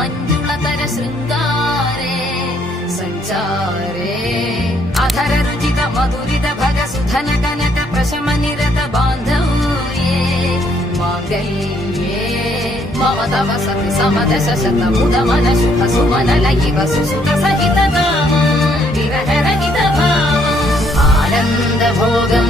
ಮಂಜುಳತರ ಶೃಂಗಾರೇ ಸಂಚಾರೇ ಅಧರ ರುಚಿತ ಮಧುರಿತ ಭಗ ಸುಧನ ಕನಕ ಪ್ರಶಮ ನಿರತ ಬಾಂಧವ್ಯೇ ಮಾಂಗಲ್ಯೇ ಮಮ ತವ ಸತಿ ಸಮದಶ ಶತ ಮುದ ಮನ ಶುಭ ಸುಮನ ಲಯಿವ ಸುಸುತ ಸಹಿತ ಕಾಮಂ ವಿರಹ ರಹಿತ ಭಾವಂ ಆನಂದ ಭೋಗಂ